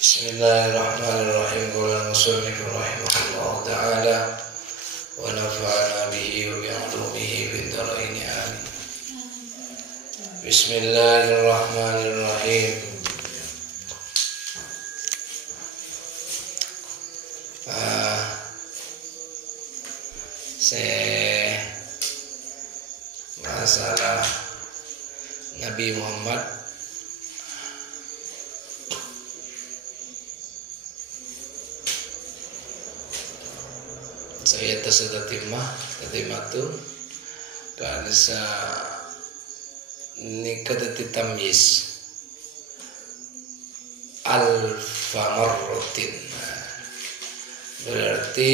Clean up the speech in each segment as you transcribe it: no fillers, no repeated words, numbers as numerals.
Bismillahirrahmanirrahim. Qala al-musannif rahimahullahu ta'ala wa nafa'ana bihi wa bi'ulumihi fid dharain amin. Bismillahirrahmanirrahim. Masalah Nabi Muhammad saya tatimatu karena nikah tamyiz alfa-marratin, berarti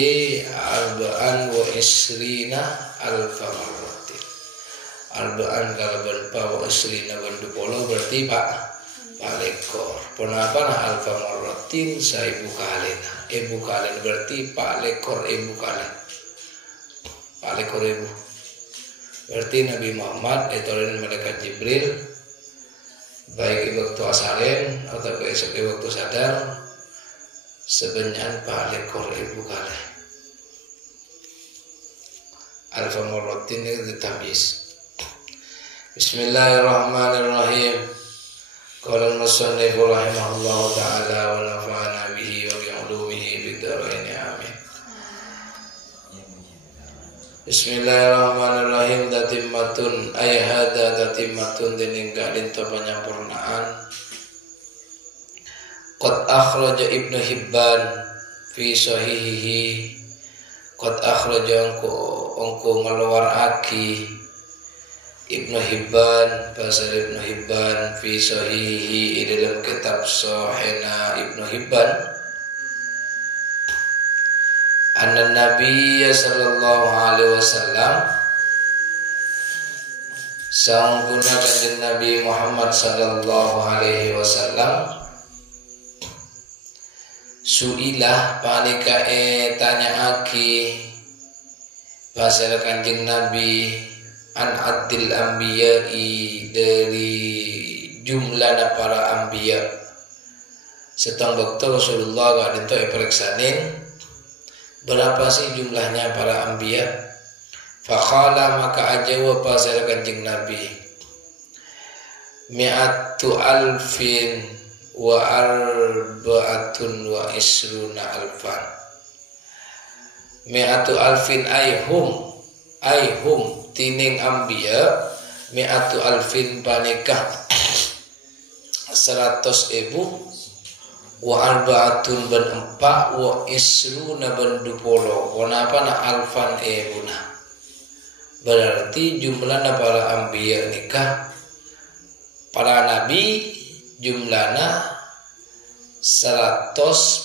arba'an wa isrina alfa-marratin. Arba'an kalaban pa wa isrina bandu polo berarti pak lekor. Kenapa alfa-marratin saibu kalena. Ibu kalian berarti pak lekor ibu kalian. Pak lekor ibu. Berarti Nabi Muhammad ditolong malaikat Jibril baik waktu asalin atau esok waktu sadar sebenarnya pak lekor ibu kalian. Alfa-marratin itu tamyiz. Bismillahirrahmanirrahim. Qala al-musannif rahimahullahu ta'ala wa nafa'ana bihi wa bi'ulumihi fid dharain amin. Bismillahirrahmanirrahim. Tatimmatun ay hadza tatimmatun diningga dinto panyampurnaan. Qad akhraja Ibnu Hibban fi sahihihi. Qad akhraja angko ngeluarake Ibnu Hibban, bahasa Ibnu Hibban fi sahihi dalam kitab Sahihna Ibnu Hibban anna Nabi sallallahu alaihi wasallam sangguna kanjeng Nabi Muhammad sallallahu alaihi wasallam suilah panika tanyaake bahasa kanjeng Nabi an adil anbiya'i dari jumlah para anbiya setang dokter Rasulullah gak dinto periksanin berapa sih jumlahnya para anbiya. Faqala maka ajawab pasal kanjeng Nabi mi'atu alfin wa arba'atun wa isruna alfan. Mi'atu alfin ayhum tining ambiya mi'atu alfin panikah 100.000 wa arba'atun ban empat wa isruna ban 20 kenapa na alfan ebuna berarti jumlahna para ambiya nikah para nabi jumlahna 100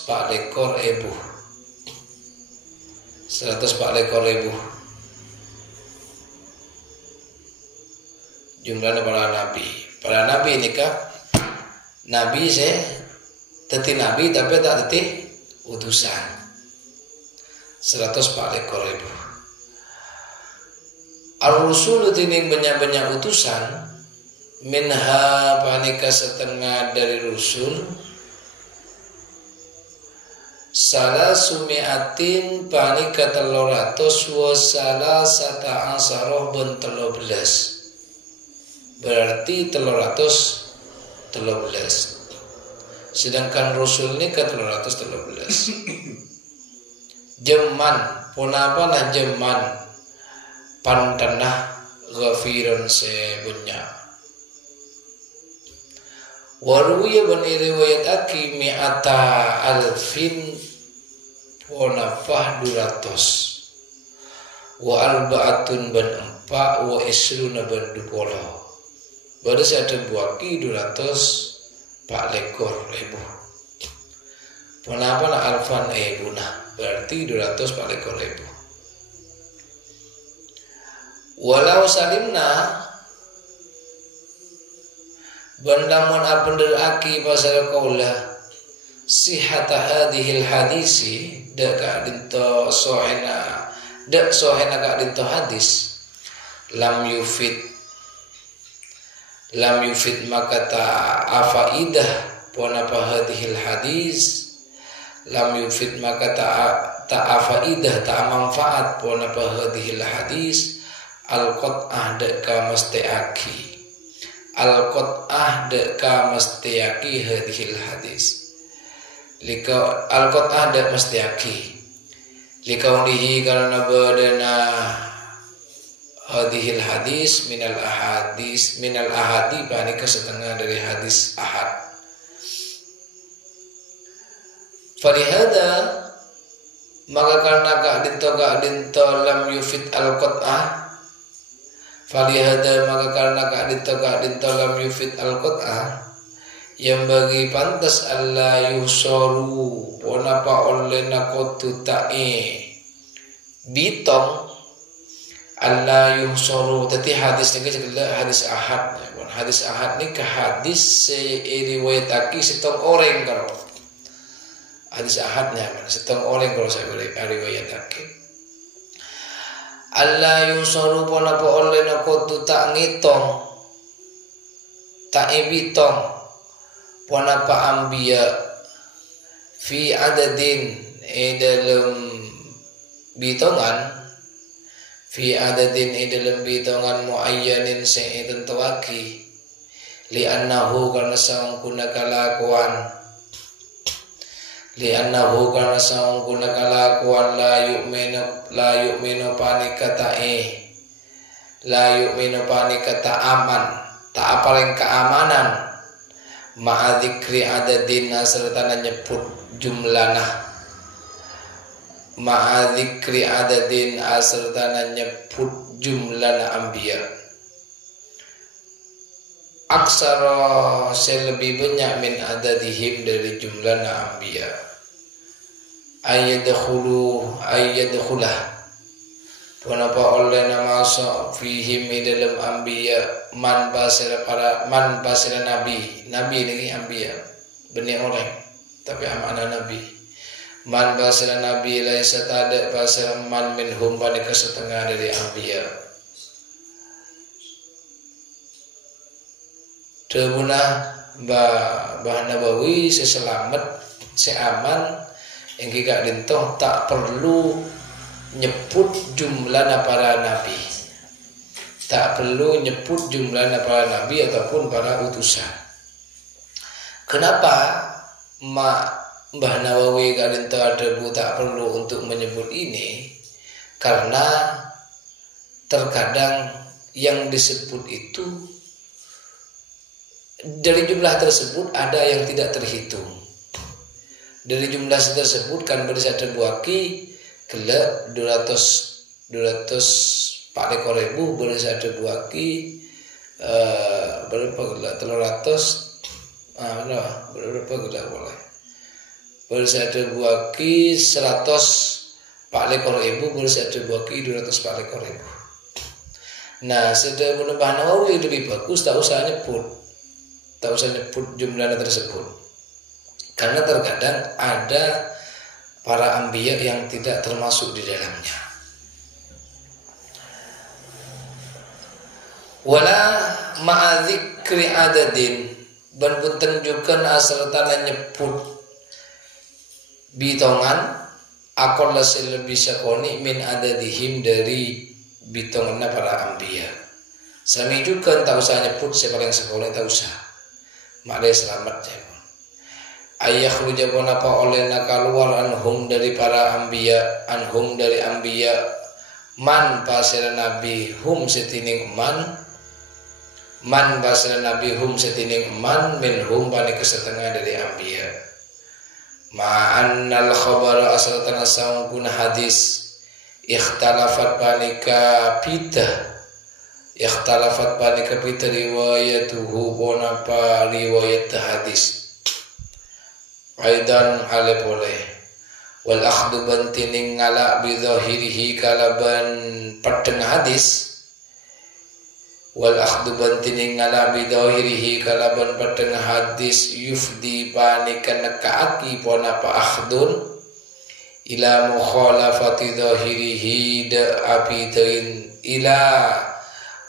pak lekor ebu 100 pak lekor ebu jumlahnya para nabi nikah nabi saya teti nabi tapi tak teti utusan 100 lekor ribu. Ar-Rusul tining banyak-banyak utusan minha panika setengah dari Rusul salah sumiatin panika 300 wa salah sata asaroh ben 13 berarti 313. Sedangkan Rasul ini ke 313. Jeman punapa na jeman pantanah ghafiran sebunya. Waruya ban riwayat aki mi'ata alfin punapa 200 wa arba'atun ban 4 wa isruna ban 20. Baru saya ada buaki 200 pak lekor ribu. Kenapa na alfan ebuna berarti 200 pak lekor ribu. Walau salimna bandamun apender aki pasal kaula sihata hadhil hadisi dak dinto sohena kak dinto hadis lam yufid maka ta afaidah pun apa hadhil hadis lam yufid maka ta'a faidah ta'a manfaat pun apa hadhil hadis al-qat'ah deka mestiaki al-qat'ah deka mestiaki hadhil hadis lika al-qat'ah dek mestiaki likaunihi karena badana hadhil hadis minal ahadi panika setengah dari hadis ahad. Falihada maka karena kak dinto lam yufid al-qat'ah falihada maka karena kak dinto lam yufid al-qat'ah yang bagi pantas Allah yusoru ponapa oleh nakotu ta'i bitong Allah yusoru tadi hadis ini adalah hadis ahad hadis ahad ini ke hadis riwayataki setong orang kalau hadis ahadnya setong orang kalau saya riwayataki Allah yusoru ponapa oleh nakotu tak ngitong ta'i bitong ponapa ambiya fi adadin dalam bitongan fi adadin dalam bitongan muayyanin sing tentuaki li annahu karena sangkuna kalakuan li annahu karena sangkuna kalakuan la yu'minu panikatae la yu'minu panikata aman tak paling keamanan ma'adzikri adadin serta nyebut jumlana ma'adzikri adadin serta nyebut jumlana anbiya aksara selebih banyak min adadihim dari jumlana anbiya ayyadkhulah Kenapa oleh nama fihim dalam anbiya man basira nabi ini anbiya benih orang tapi amanah nabi man basira nabi laisa tada basira man minhum panika setengah dari anbiya Debuna bah Nabawi seselamat seaman yang gak dintoh tak perlu nyebut jumlah para nabi, tak perlu nyebut jumlah para nabi ataupun para utusan. Kenapa Mbah Nawawi kadang Debu tak perlu untuk menyebut ini? Karena terkadang yang disebut itu dari jumlah tersebut ada yang tidak terhitung. Dari jumlah tersebut kan bersatu buaki gelap 200 4.000 bersatu buaki berapa gelap 300 berapa gelap boleh bersatu buaki 100 4.000 bersatu buaki 200 4.000. Nah sudah menambah Nawawi lebih bagus tak usah nyebut jumlahnya tersebut, karena terkadang ada para anbiya yang tidak termasuk di dalamnya. Wala ma'adzikri adadin dan pun tunjukkan asal tanah nyebut bitongan akol lasil bisa koni min adadihim dari bitongannya para anbiya. Sami juga tak usah nyebut sepaling sekolah tak usah. Maknanya selamat ya. Ayah rujabon apa oleh nakaluar anhum dari para anbiya, anhum dari anbiya man pasir nabi hum setining man pasir nabi hum setining man min hum panik setengah dari anbiya. Ma'annal khabara asal tanah sangkun hadis ikhtalafat panika pita riwayatuhu bonapa riwayat hadis aidan hale boleh wal akhdu bantining ngala bidhahirihi kalaban padeng hadis wal akhdu bantining ngala bidhahirihi kalaban padeng hadis yufdi panikan nekaaki ponapa akhdun ila mukhalafati dhahirihi da abidain ila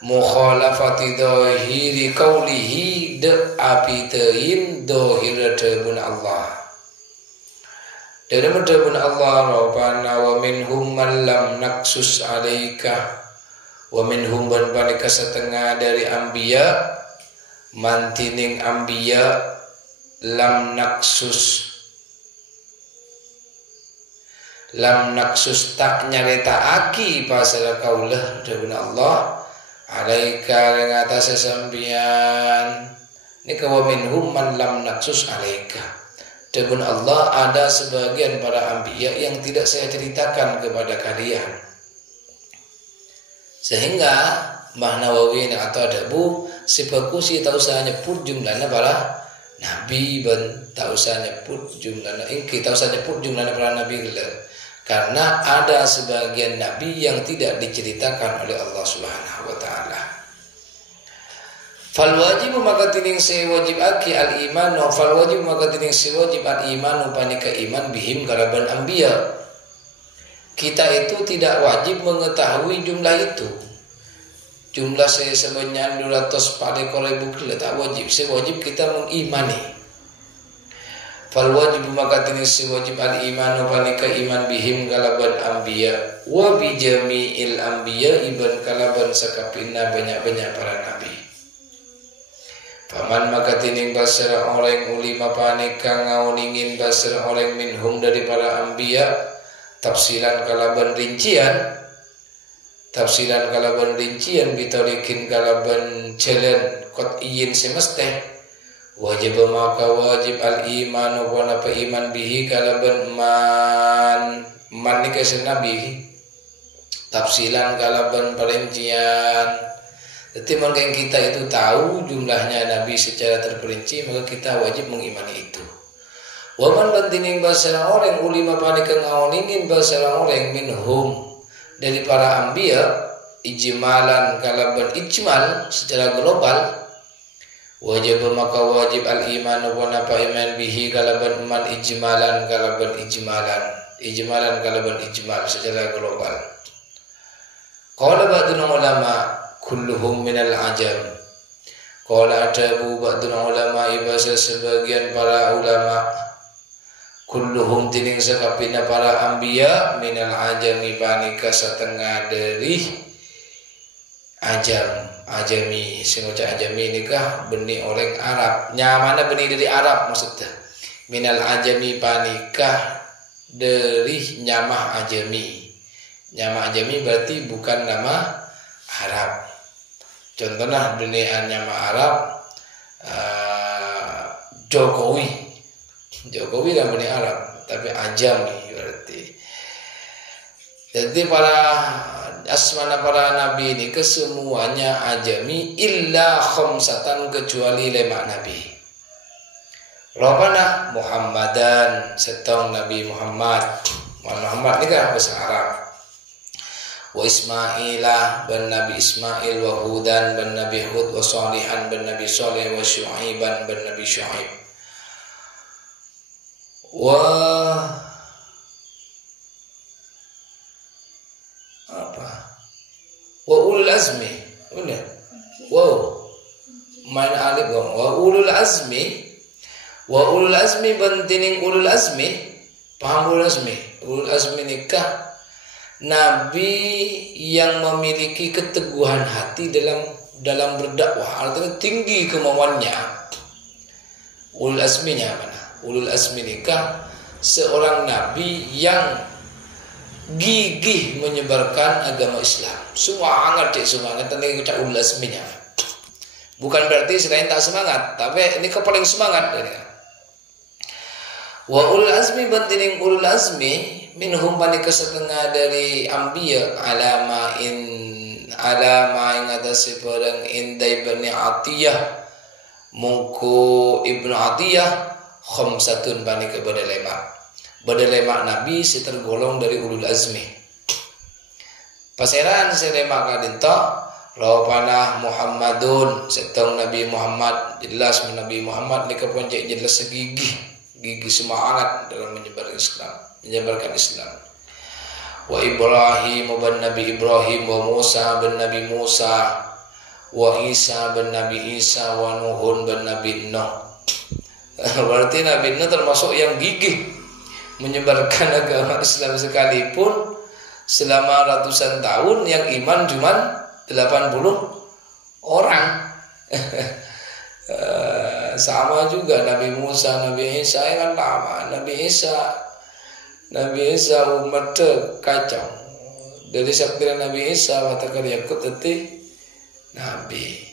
mukhalafati dhahiri qawlihi de apitain dhahir debun Allah dan debun Allah rabbana wa minhum man lam naksus alaika wa minhum ban panika setengah dari anbiya mantining anbiya lam naksus tak nyaritaaki pasal kaulah debun Allah alaika ing atase sampeyan nika wa minhum man lam naksus alaika debun Allah ada sebagian para anbiya yang tidak saya ceritakan kepada kalian sehingga Mbah Nawawi atau adabu sipakusi tak usah nyebut jumlahnya para nabi ben tak usah nyebut jumlahnya ingki tak usah nyebut jumlahnya para nabi karena ada sebagian nabi yang tidak diceritakan oleh Allah Subhanahu wa taala. Fal wajib maka tining se wajib aki al iman no fal wajib maka tining se wajib al iman panika iman bihim kalaban anbiya. Kita itu tidak wajib mengetahui jumlah itu. Jumlah saya sebanyak 200 pada kolebu tak wajib. Sewajib kita mengimani. Fal wajib maka tining si wajib al iman panika iman bihim kalaban anbiya wa bi jami'il anbiya iban kalaban sakapina banyak-banyak para nabi. Paman maka tining basara orang ulima panika ngauningin basara orang minhum dari para anbiya tafsiran kalaban rincian bitarikin kalaban jalan kot iyin semesteh wajib maka wajib al iman wa napa iman bihi kalaban man nika nabi tafsilan kalaban perincian. Jadi mungkin kita itu tahu jumlahnya nabi secara terperinci maka kita wajib mengimani itu. Waman bantining basara orang ulima panika ngauningin basara orang minhum dari para anbiya ijmalan kalaban ijmal secara global wajib maka wajib al iman wa napa iman bihi kalaban man ijmalan kalaban ijmal secara global. Qala ba'dul ulama kulluhum minal ajam. Qala adabu ba'dul ulama ibasa sebagian para ulama kulluhum tining sakapina para anbiya minal ajami panika setengah dari ajami sing ucap ajami nikah benih orang Arab nyamana benih dari Arab maksudnya minal ajami panikah dari nyamah ajami berarti bukan nama Arab. Contohnya dunia nyamah Arab Jokowi dan benih Arab tapi ajami berarti. Jadi para asmana para nabi ini kesemuanya ajami illa khamsatan kecuali 5 nabi. Rabbana Muhammadan setong Nabi Muhammad ini kan bahasa Arab. Wa Ismailah ban Nabi Ismail wa Hudan ban Nabi Hud wa Salihan ban Nabi Saleh wa Syuaiban ban Nabi Syuaib. Wa ulul azmi benar. Wow. Main alif dong. Wa ulul azmi bantining ulul azmi. Paham ulul azmi? Ulul azmi nikah nabi yang memiliki keteguhan hati dalam berdakwah, artinya tinggi kemauannya. Ulul azminya mana? Ulul azmi nikah seorang nabi yang gigih menyebarkan agama Islam. Semangat tadi ucap ulul azminya. Bukan berarti selain tak semangat, tapi ini paling semangat. Wa ulul azmi bantining ulul azmi minhum panika setengah dari anbiya alama ing atase barang indai bani Atiyah mungku ibnu Atiyah khamsatun panika badalemak nabi tergolong dari ulul azmi. Paseran selema kadinta Rabbana Muhammadun setong Nabi Muhammad jelas Nabi Muhammad nika poncek jelas segigi semangat dalam menyebarkan Islam. Wa Ibrahim ban Nabi Ibrahim wa Musa ban Nabi Musa wa Isa bin Nabi Isa wa Nuhun bin Nabi Nuh. Berarti Nabi Nuh termasuk yang gigih menyebarkan agama Islam sekalipun selama ratusan tahun yang iman cuma 80 orang. Sama juga Nabi Musa, Nabi Isa kan lama. Nabi Isa umat kacau. Dari saktiran Nabi Isa katakan Yakub teti Nabi.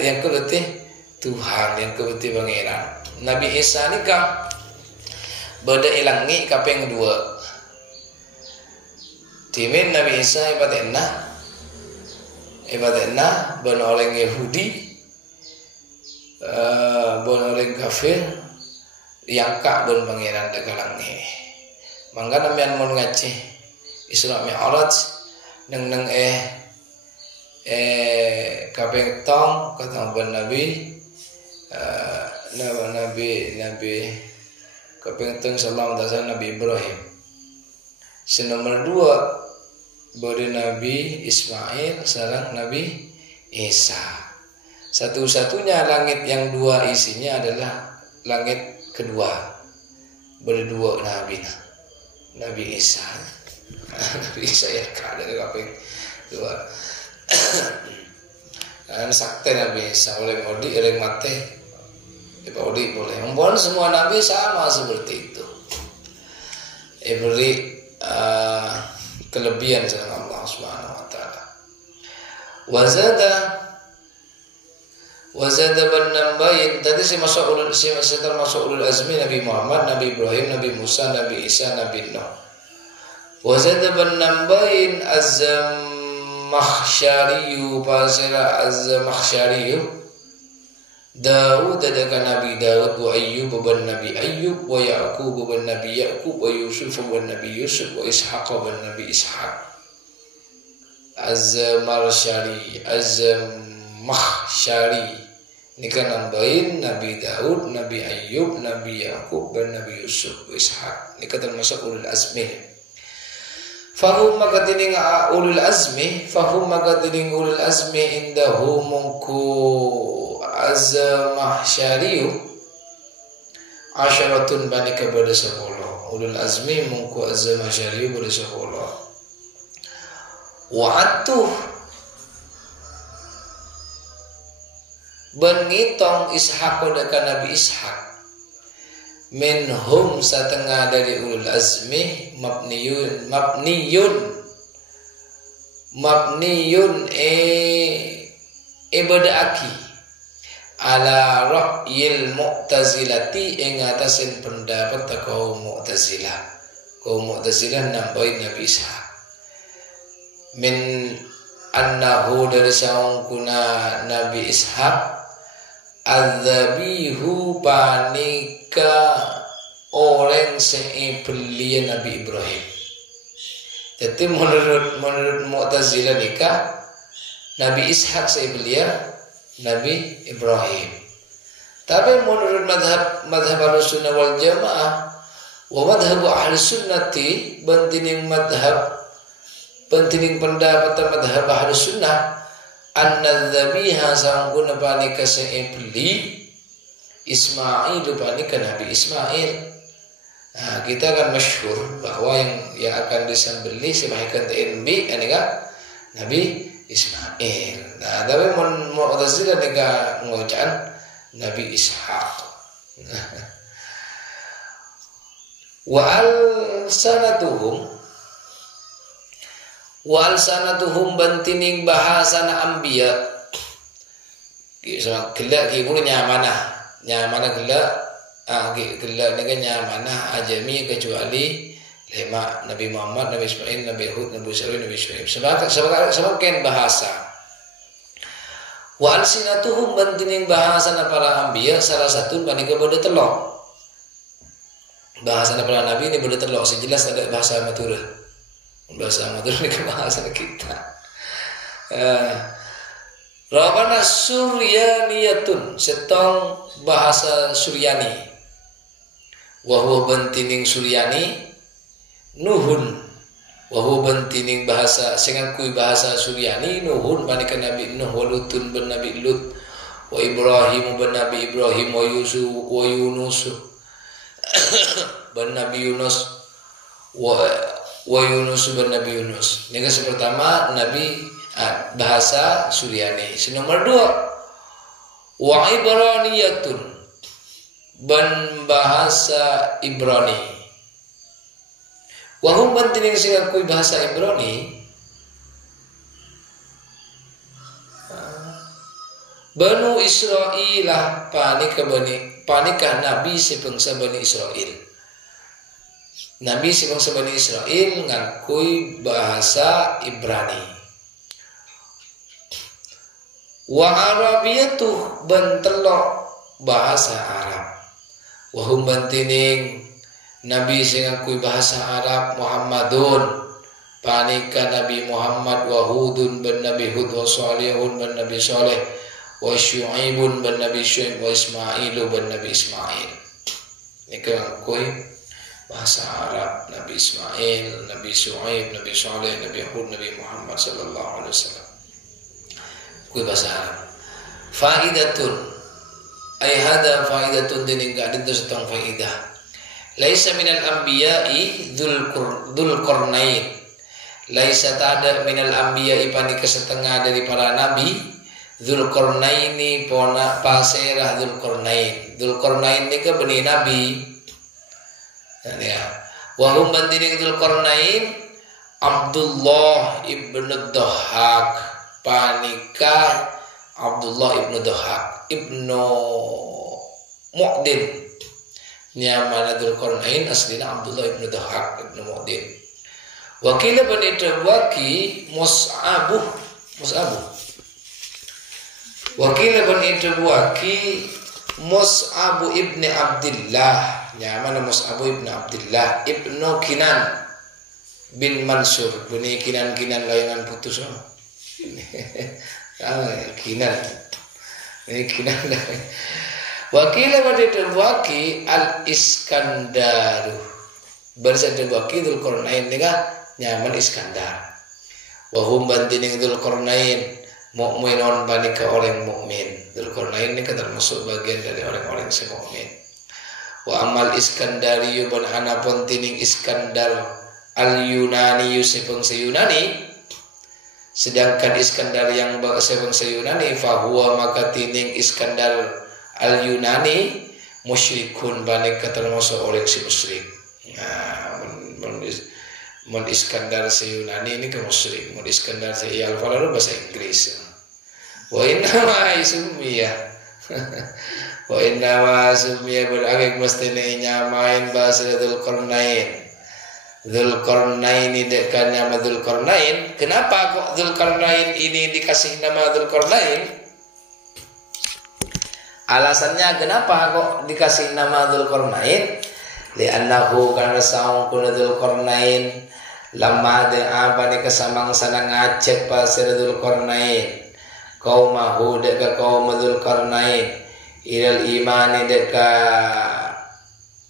Yakub teti Tuhan, Yakub teti pangeran. Nabi Isa ni kah beda ilangi kapeng 2. Timin Nabi Isa ibadatna ben orang Yahudi, ben orang kafir yang kak ben pangeran dekalangi. Mangga namian mon ngaji Isra Mi'raj neng kapeng tong kata ben Nabi Nabi kapeng tong salam dasar Nabi Ibrahim. Nomor 2 bode Nabi Ismail sareng Nabi Isa. Satu-satunya langit yang 2 isinya adalah langit kedua. Berdua Nabi Isa. Nabi Isa ya kada kaping 2. Dan sakte Nabi Isa oleh modi oleh mate. Odi boleh. Mohon semua nabi sama seperti itu. Beri kelebihan dengan Allah Subhanahu wa taala. Wazada banambain tadi si termasuk ulul azmi Nabi Muhammad, Nabi Ibrahim, Nabi Musa, Nabi Isa, Nabi Nuh. Wazada banambain az-Makhsyariyu pasira az-Makhsyariyu Daud adakan Nabi Daud wa Ayyub bin Nabi Ayyub wa Ya'qub bin Nabi Ya'qub wa Yusuf bin Nabi Yusuf wa Ishaq bin Nabi Ishaq. Az-Makhsyari ini kan nambahin Nabi Daud, Nabi Ayyub, Nabi Ya'qub bin Nabi Yusuf wa Ishaq. Ini kan termasuk ulul azmi. Fahum makatining ulul azmi, indahu mungku az-mahsyariyu asyaratun bani kepada 10. Ulul azmi mungku az-mahsyariyu pada 10. Wa'atuh benitong Ishaq dekat Nabi Ishaq minhum setengah dari ulul azmi mabniyun ibadaaki ala ra'yil mu'tazilati ing atasin pendapat kaum Mu'tazilah. Kaum Mu'tazilah nambahin Nabi Ishaq min annahu dari saungkuna Nabi Ishaq adzabihu panika orang seibelian Nabi Ibrahim. Jadi menurut Mu'tazilah nikah Nabi Ishaq seibelian Nabi Ibrahim. Tapi menurut madhab Ahlussunnah wal Jamaah wa madhab Ahlussunnati bantining pendapat madhab Ahlussunnah anna dzabiha sangguna panika seibli Ismail panika Nabi Ismail. Nah, kita kan masyhur bahwa yang akan disembelih sebagai TNB anika Nabi Ismail. Nah, tapi Mu'tazilah nika ngocan Nabi Ishaq. Wa alsanatuhum bantining bahasana anbiya. Kisah gelak kibul nyamana gelak gelak nika nyamana ajami kecuali 5 Nabi Muhammad, Nabi Ismail, Nabi Hud, Nabi Salih, Nabi Syuaib. Sebagian bahasa. Wa alsinatuhum bantining bahasana para anbiya salah satu manika bode telok. Bahasana para nabi ini bode telok sejelas ada bahasa Madura. Bahasa Madura ini bahasa kita. Rabbana Suryaniyatun setong bahasa Suryani. Wa huwa bantining Suryani Nuhun Wahu bantining bahasa singakui bahasa Suryani Nuhun panika Nabi Nuh wa Lutun ben Nabi Lut wa Ibrahim ben Nabi Ibrahim wa Yunus ben Nabi Yunus wa Yunus ben Nabi Yunus. Yang pertama Nabi bahasa Suryani. Nomor 2 wa Ibraniyatun ben bahasa Ibrani. Wahum bantining singakui bahasa Ibrani Banu Israilah panikah Nabi sebangsa Bani Israel. Nabi sebangsa Bani Israel ngakui bahasa Ibrani. Wa Arabiyatuh bentelok bahasa Arab. Wahum bantining Nabi sing ngakui bahasa Arab Muhammadun panika Nabi Muhammad wa Hudun ben Nabi Hud wa Salihun ben Nabi Saleh wa Syu'aibun ben Nabi Syu'aib wa Ismailu ben Nabi Ismail. Ini ngakui bahasa Arab Nabi Ismail, Nabi Syu'aib, Nabi Saleh, Nabi Hud, Nabi Muhammad sallallahu alaihi wasallam. Kui bahasa Arab. Faidatun ay hada faidatun dining gadin setong faidah. Laisa minal anbiya'i dzul qarnain. Laisa ta'ada minal anbiya'i panika setengah dari para nabi dzul qarnaini pona paserah dzul qarnain. Dzul qarnain nika bani nabi. Ya. Wa hum bantining dzul qarnain Abdullah ibnu Dhahhak panika Abdullah ibnu Dhahhak ibnu Mu'din. Nyamana Dzulqarnain aslina Abdullah ibnu Dhahhak ibnu Mu'din. Wakila bani Tabwaki Mus'abu. Wakila bani Tabwaki Mus'abu ibnu Abdillah. Nyamana Mus'abu ibnu Abdillah ibnu Kinan bin Mansur. Bani Kinan layangan putus. Kinan. Ini Kinan. Wakila pada Tabwaki al-Iskandaru. Bahasa Tabwaki Dzulqarnain nika nyaman Iskandar. Wahum bantining Dzulqarnain mukminun panika orang mukmin. Dzulqarnain nika termasuk bagian dari orang-orang yang mukmin. Wa amal Iskandariyu ban anapun tining Iskandar al-Yunani sebangsa Yunani. Sedangkan Iskandar yang sebangsa Yunani fahuwa maka tining Iskandar Al-Yunani musyrikun panika termasuk orang si musyrik. Nah, mun Iskandar si Yunani ini ke musyrik. Mun Iskandar si Al-Farabi bahasa Inggris. Wa inna ma ismiya. Wa inna ma ismiya beragak mesti nyamain bahasa Dzulqarnain. Dzulqarnain ini dekat nama Dzulqarnain. Kenapa kok Dzulqarnain ini dikasih nama Dzulqarnain? Alasannya kenapa kok dikasih nama Dzulqarnain? Li'annahu karena saung kuna Dzulqarnain lamma da'a panika samang-sana ngajak pasir Dzulqarnain qaumahu deka qaum Dzulqarnain ilal imani deka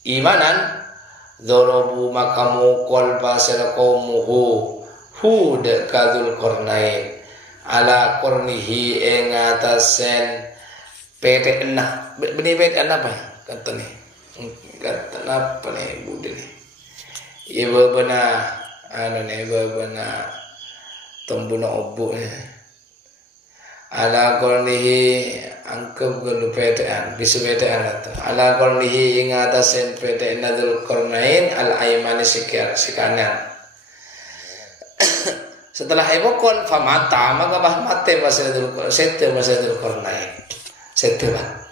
imanan dzarabu maka mukul pasir qaumuhu hu deka Dzulqarnain ala qurnihi ing atasen PT enah, benih PT enah apa? Kata nih, kata apa nih budi nih? Ibu benar, ibu benar, tombuna obu nih. Ala kornihi angkep gelu PTN, bisu PTN atau ala kornihi ingatasen PTN Dzulqarnain al aymani si kanan. Setelah ibukul famata maka bah mate masa Dzulqarnain. Setelah.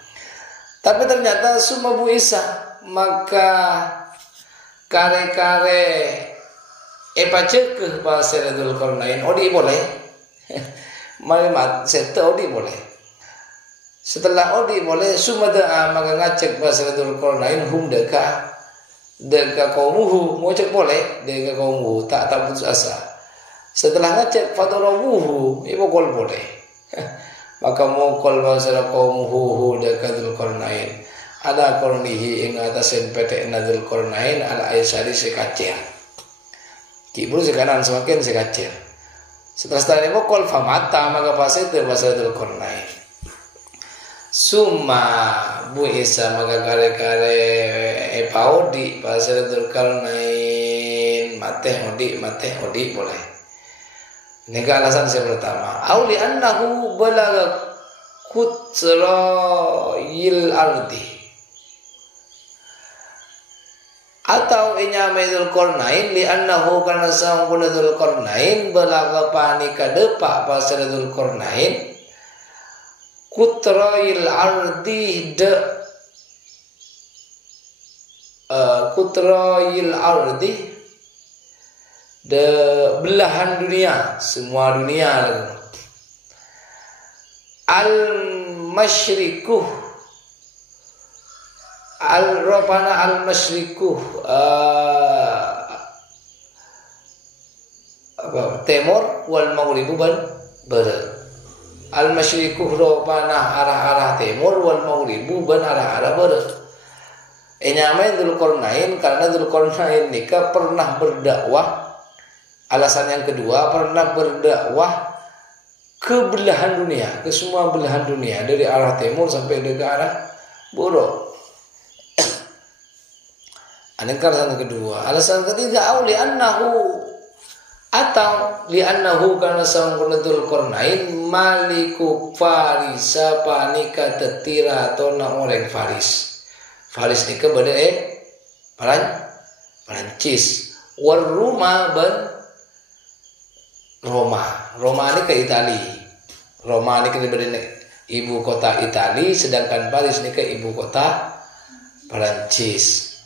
Tapi ternyata summa Bu Isa maka kare-kare pacekeh bahasa Dzulqarnain odi boleh. Malimat sete odi boleh. Setelah odi boleh summa da'a maka ngacek bahasa Dzulqarnain hum deka qaumuhu mau cek boleh deka qaumuhu tak putus asa. Setelah ngacek fatarabuhu ibu kol boleh. Maka mukul bahasa qaumuhu deka Dzulqarnain ada kornihi ing atasen PT Dzulqarnain ala aisari sekacir. kibru sekanan semakin sekacir. Setelah ini kol famata maka pasete Dzul Qarnain. Summa bu Isa maka kare-kare epaudi pasal Dzul Qarnain mate hodi boleh. Ini alasan saya pertama. Auli annahu balagha kutsra'il ardi. Atau inyame Dzul Qarnain li annahu kana sangkuna Dzul Qarnain balagha panika depak pasal Dzul Qarnain kutrail ardi kutrail ardi de belahan dunia, semua dunia al masyriku al-Rabbana al-Masyriku Timur wal Maghribu barat. Al-Masyriku Rabbana arah-arah timur wal Maghribu arah-arah barat. Namanya Dzul Qarnain karena Dzul Qarnain nikah pernah berdakwah. Alasan yang kedua, pernah berdakwah ke belahan dunia, ke semua belahan dunia dari arah timur sampai ke arah barat. Alasan kedua. Alasan ketiga, li annahu atau li annahu karena sangkuna Dzul Qarnain maliku Farisa panika tetira atau na orang Faris. Faris ni ke bade Perancis. War Roma Roma ni ke Itali. Roma ni ke bade ibu kota Itali, sedangkan Paris ni ke ibu kota Perancis.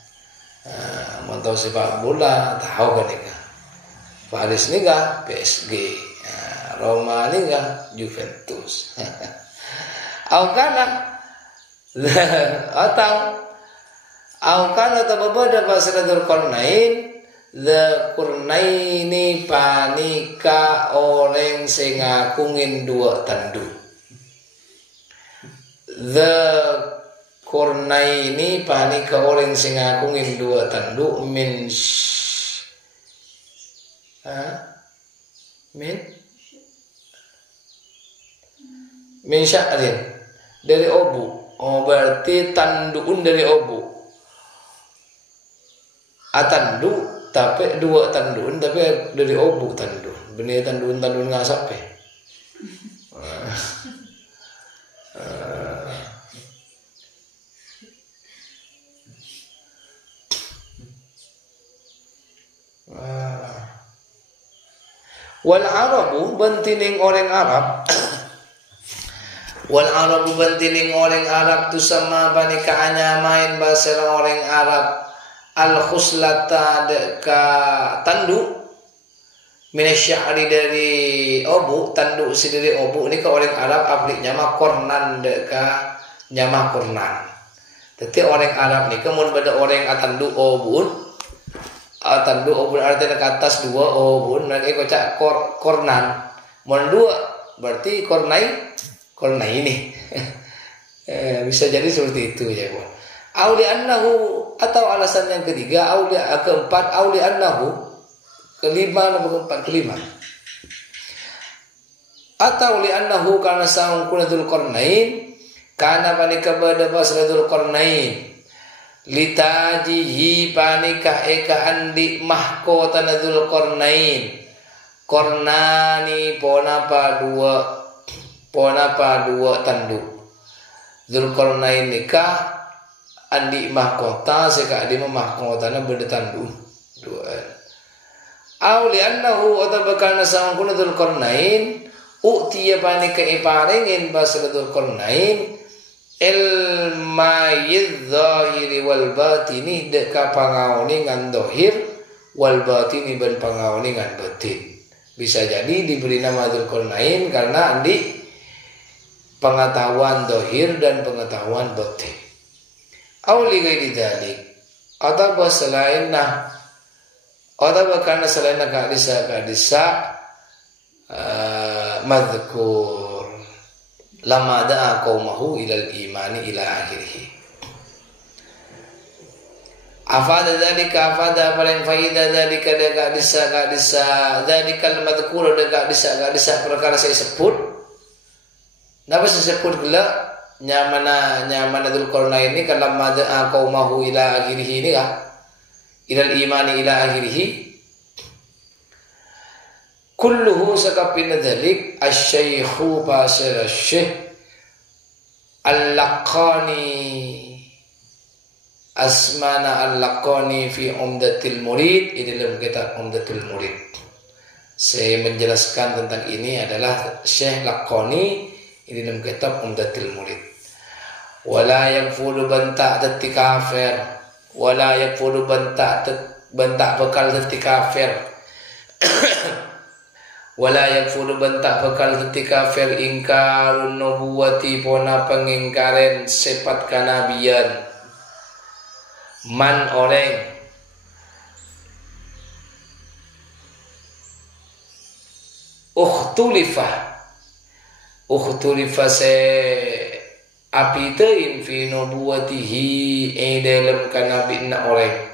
Mau tahu sepak bola tahu kan nih, Paris nih kan PSG, Roma nih kan Juventus. Aukana atau berbeda pasal Dzul Qarnain, Dzul Qarnaini panika orang sing ngakungin dua tandu. Dzul Qarnaini panika orang sing ngakungin dua tanduk min sya'rin dari obu. Oh berarti tandukun dari obu. Tandu tapi dua tandukun tapi dari obu tandu. Benih tandukun nggak sampai. Wal Arabu bantining orang Arab wal Arabu bantining orang Arab tu sama panika anyamain bahasa orang Arab al khuslata deka tandu minasyari dari obu tandu si dari obu ini ke orang Arab ablik nyama kornan deka nyama kornan. Tapi orang Arab ni kemun pada orang atandu obun tandu obun artinya ke atas dua obun lagi kocak kornan mon dua berarti kornai ini. Bisa jadi seperti itu ya Bu. Auli annahu atau alasan yang ketiga keempat auli annahu kelima atau li annahu karena sangkuna Dzul Qarnain karena panika bada pasal Dzul Qarnain litajihi panika eka andi mahkota Dzul Qarnain kornani ponapa dua tanduk Dzul Qarnain nikah andi mahkota seka adi mahkota na beda tanduk dua aw li annahu atabakana sangkuna Dzul Qarnain utiya panika iparengin pasal Dzul Qarnain ilmayidh zahiri wal batini deka pangaoni ngan dohir wal batini ban pangaoni ngan batin. Bisa jadi diberi nama Dzul Qarnain karena andi pengetahuan dohir dan pengetahuan batin. Auli ghairi dzalik atau selain atau karena selain kadisa madhkur lama da'a qaumahu ilal imani ila akhirih. Afada dzalika afada paling faida dzalika deka disa dzalikal madhkur deka disa perkara saya sebut. Napa saya sebut gila nyamana Dzulqarnain ini kalau mad'a qaumahu ila akhirih ini kah? Ilal imani ila akhirih. Kulluhu sakapina dzalik asy-syaikhu pasir syekh Al-Laqani Asmana Al-Laqani fi Umdatil Murid, di dalam kitab Umdatul Murid. Saya menjelaskan tentang ini adalah Syekh Laqani di dalam kitab Umdatul Murid. Wala yakfulu banta tati kafir, wala yakfulu banta bekal tati kafir. Wala yakfulu banta bekal tati kafir ingkarun nubuwati pona pengingkaren sifat kanabian. Man orang ukhtulifa se apitain fi nubuwatihi dalam kanabi na orang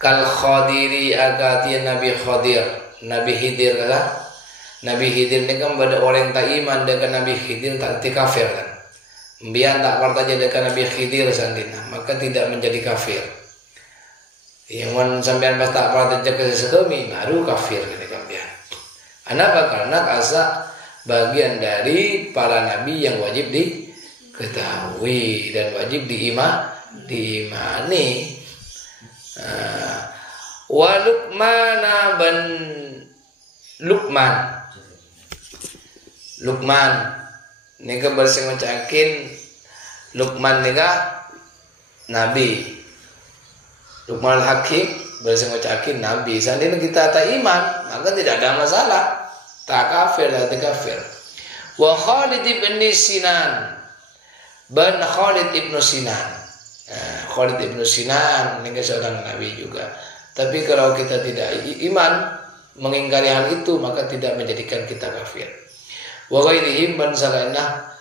kal khadiri agatian Nabi Khadir, Nabi Khidir lah. Nabi Khidir ni kan pada orang tak iman dengan Nabi Khidir tak kafir kan. Biar tak percaya dengan Nabi Khidir sandina, maka tidak menjadi kafir. Yang sampean pas tak percaya ke sesekami baru kafir ketika biar. Kenapa? Karena asa bagian dari para nabi yang wajib diketahui dan wajib diimani. Wa Luqman ban Luqman nika bersing mencakin Luqman nika nabi, Luqman al-Hakim bersing mencakin nabi. Seandainya kita tak iman maka tidak ada masalah, tak kafir tidak kafir. Wa Khalid ibn Sinan ban Khalid ibn Sinan, Khalid ibn Sinan nika seorang nabi juga. Tapi kalau kita tidak iman mengingkari hal itu maka tidak menjadikan kita kafir. Wa ghairihim ban salana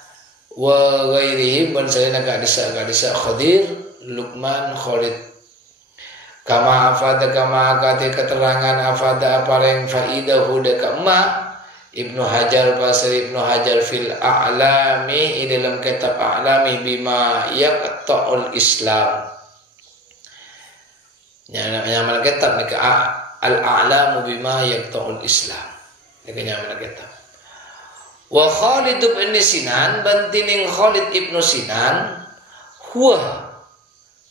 kadisa Khadir, Luqman, Khalid. Kama akati keterangan afada apareng faidahu deka ma Ibnu Hajar Basri Ibnu Hajar fil a'lami dalam kitab a'lami bima yaqta'ul Islam. Nyaman kitab nika al-a'lamu bima yaqta'ul Islam. Nika nyaman kitab. Wa Khalid ibn Sinan bantining Khalid ibn Sinan huwa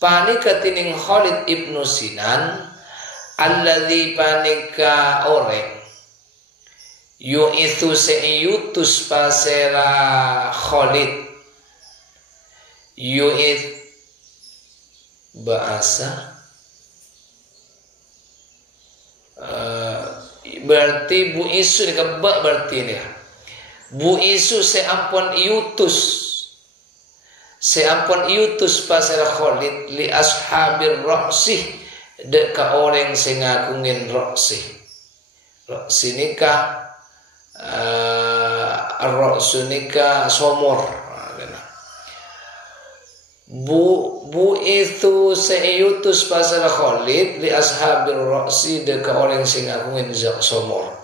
panika tining Khalid ibn Sinan alladzi panika oreng yu'ithu se'yutus pasera Khalid yu'ith bahasa berarti bu isu dikebak berarti ini bu isu seampun iutus pasal Khalid li ashabir roksih deka orang sing ngagungin roksih nikah roksu nikah somor. Bu itu seiutus pasal Khalid li ashabir roksi deka orang sing ngagungin somor.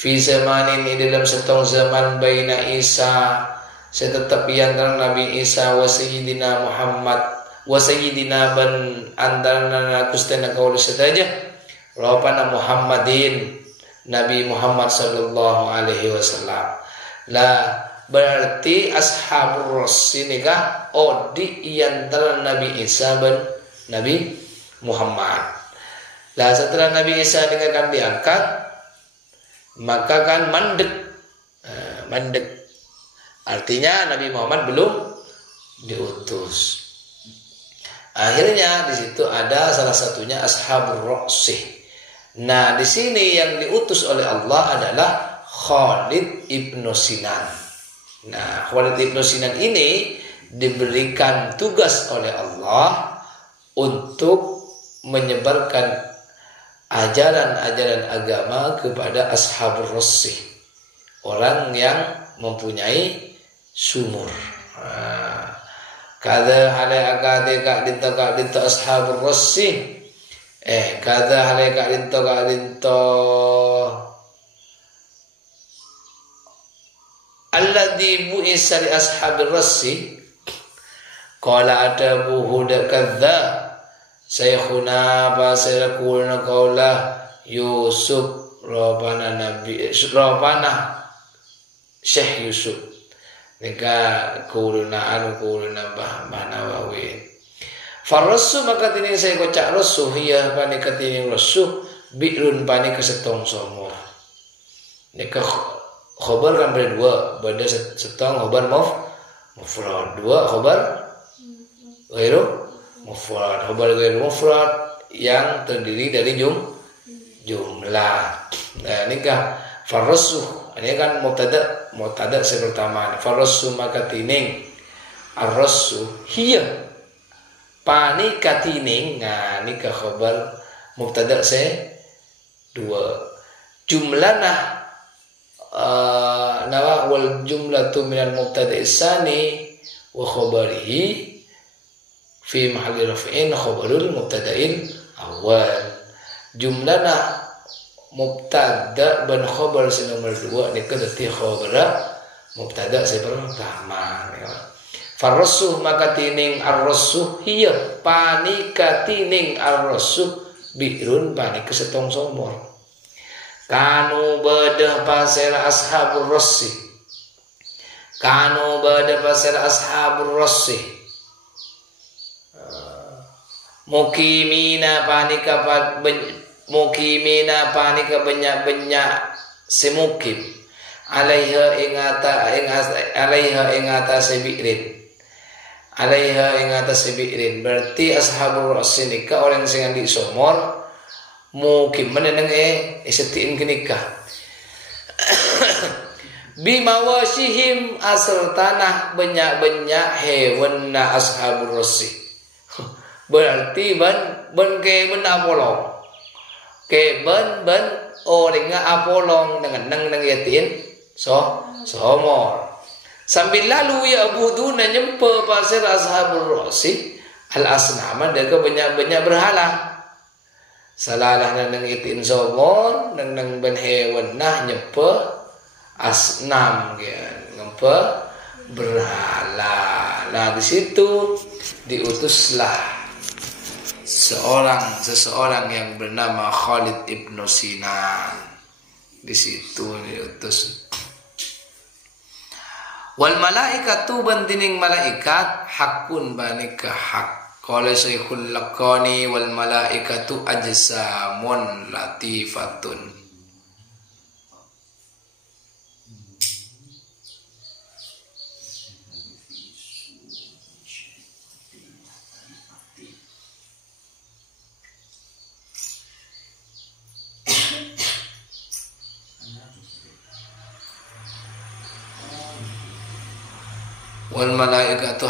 Fi zamanin ini dalam setong zaman baina Isa setetap antara Nabi Isa wa Sayyidina Muhammad wa Sayyidina ban antara kustena kaul setaja rawpana Muhammadin Nabi Muhammad sallallahu alaihi wasallam. Lah berarti ashabur rasul nikah di antara Nabi Isa ban Nabi Muhammad. Lah setelah Nabi Isa dengan diangkat maka kan mandek, artinya Nabi Muhammad belum diutus. Akhirnya di situ ada salah satunya ashabur roksih. Nah di sini yang diutus oleh Allah adalah Khalid ibnu Sinan. Nah Khalid ibnu Sinan ini diberikan tugas oleh Allah untuk menyebarkan ajaran-ajaran agama kepada ashabur rassih, orang yang mempunyai sumur. kada hale akade kak dinto ashabur rassi kada hale kak dinto alladzi bu'isa li ashabir rassi qala atabuhu kadza saykhuna fa sayakuna qawla Yusuf robana Syekh Yusuf nika kuluna Mbah Nawawi farrasu maka tini saya kocak rasu hiya panika tini rasu bi'run panika setong somor nika khobar kan berdua benda setong khobar mufrad dua khobar ghairu mufrad khobar ghairu mufrad yang terdiri dari jumlah. Nah nikah farrasu ini kan mubtada saya pertama farrasu maka tining arrasu hiya panika tining. Nah nikah khobar mubtada saya dua jumlana nawa wal jumlatu minal mubtada'i tsani wa khabarihi fi mahalli raf'in khabarul mubtada'il awal. Jumlana mubtada ban khabar nomor 2 ni kedati khabara mubtada saya pertama. Farrasu maka tining arrasu hiya panika tining arrasu bi'run panika setong somor. Kanu badah pasir ashabur rassi kanu badah pasir ashabur rassi mukimina panika banyak semukim alaiha ingata sebirin berarti ashabur rassi nikah orang sing di somor mukim meneneng setiin kenikah bimawasihim asal tanah banyak hewan na ashabur rassi berarti ban ke ben apolong ke ben orang apolong dengan neng yatin somor sambil lalu ya buduna nyempe pasir ashabur rassi al asnama daga banyak berhala salalah nang itin somor nang ben hewan nah nyepe asnam nyepe berhala. Nah di situ diutuslah seseorang yang bernama Khalid ibnu Sinan. Di situ diutus. Wal malaikatu bantining malaikat hakun banika hak. Qala Syekhul Laqani wal malaikatu ajsamun latifatun. Wal malaikatu